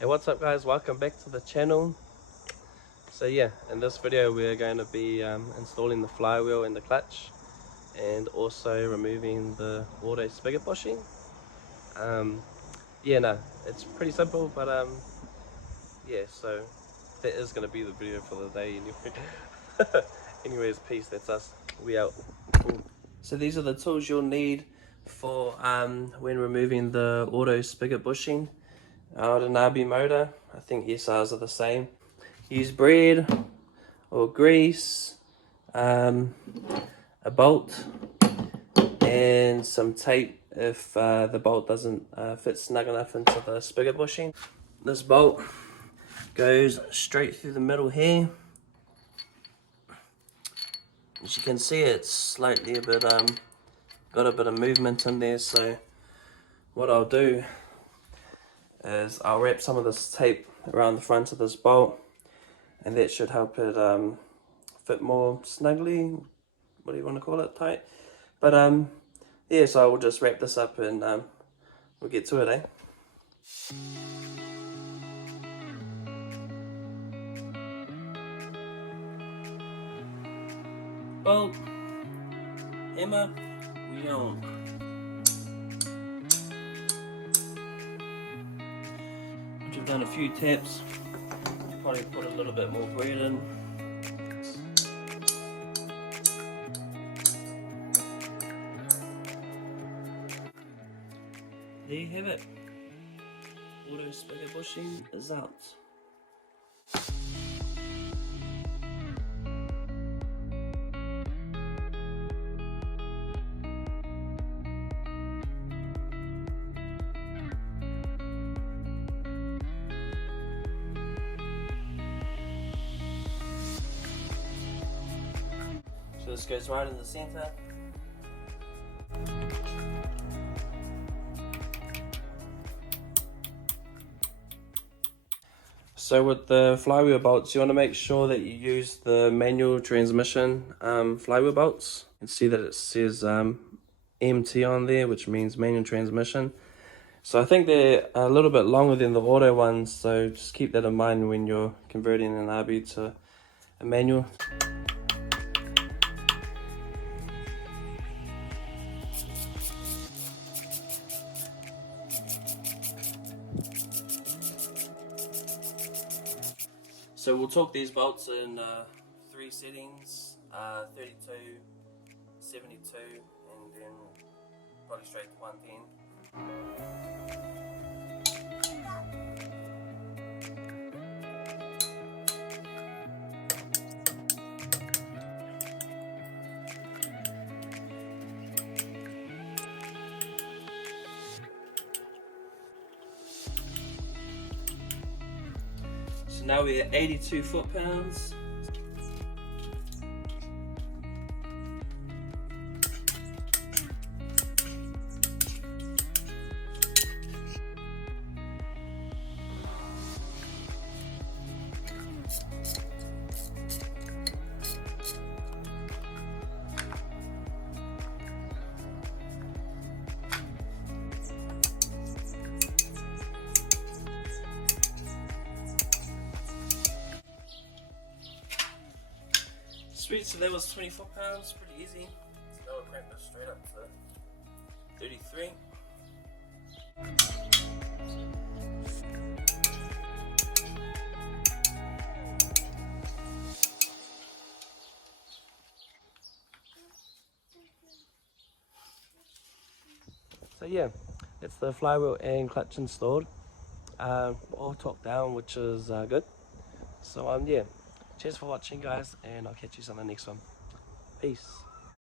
Hey, what's up guys, welcome back to the channel. So yeah, in this video we're going to be installing the flywheel and the clutch, and also removing the auto spigot bushing. Yeah, no, it's pretty simple, but yeah, so that is going to be the video for the day anyway. Anyways, peace, that's us, we out. So these are the tools you'll need for when removing the auto spigot bushing out an RB motor. I think SRs are the same. Use bread or grease, a bolt, and some tape if the bolt doesn't fit snug enough into the spigot bushing. This bolt goes straight through the middle here. As you can see, it's slightly a bit got a bit of movement in there, so what I'll do is I'll wrap some of this tape around the front of this bolt, and that should help it fit more snugly, what do you want to call it, tight. But yeah, so I will just wrap this up and we'll get to it, eh? Bolt, hammer, wheel. Once you've done a few taps, you probably put a little bit more bread in. There you have it. Auto spigot bushing is out. So this goes right in the center. So with the flywheel bolts, you want to make sure that you use the manual transmission flywheel bolts. You can see that it says MT on there, which means manual transmission. So I think they're a little bit longer than the auto ones, so just keep that in mind when you're converting an RB to a manual. So we'll torque these bolts in 3 settings, 32, 72, and then probably straight to 110. So now we're at 82 foot-pounds. Sweet, so that was 20 foot-pounds, pretty easy. So now we'll crank this straight up to 33. So yeah, that's the flywheel and clutch installed. All torqued down, which is good. So yeah. Cheers for watching guys, and I'll catch you on the next one. Peace.